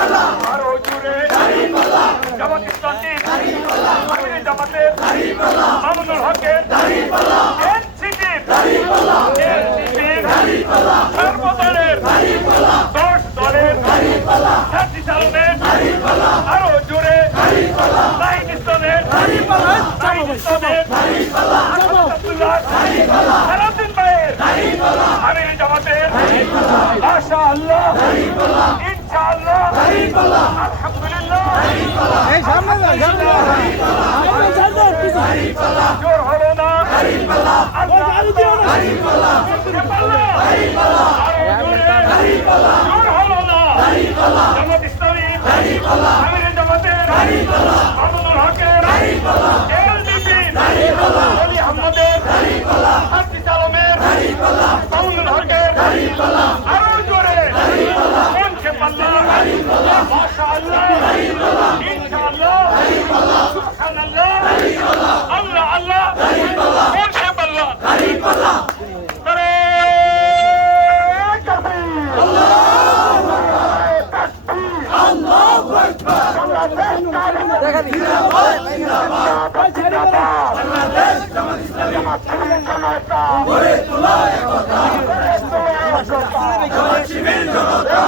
আরো জুড়ে জামাত ইসলামী আমির জামাতের মামুনুল হকের এনসিপির সর্বদলের 10 দলের ছাত্রী চালনের আরো জুড়ে লাইন ইসলামের সারাদিন ভাইয়ের আমির জামাতের মাশাআল্লাহ ইনশাআল্লাহ আলহামদুলিল্লাহ জোর হলো না জোর হলো না জামাত ইসলামী আমির জামাতের মামুনুল হকের এলডিপি ওলি আহমদের ছাত্রী চালমের মামুনুল হকের আরো জোরে মনকে পাল্লা মাশাআল্লাহ ইনশাআল্লাহ সুবহানাল্লাহ আল্লাহ আল্লাহ মনকে পাল্লা করে জনতা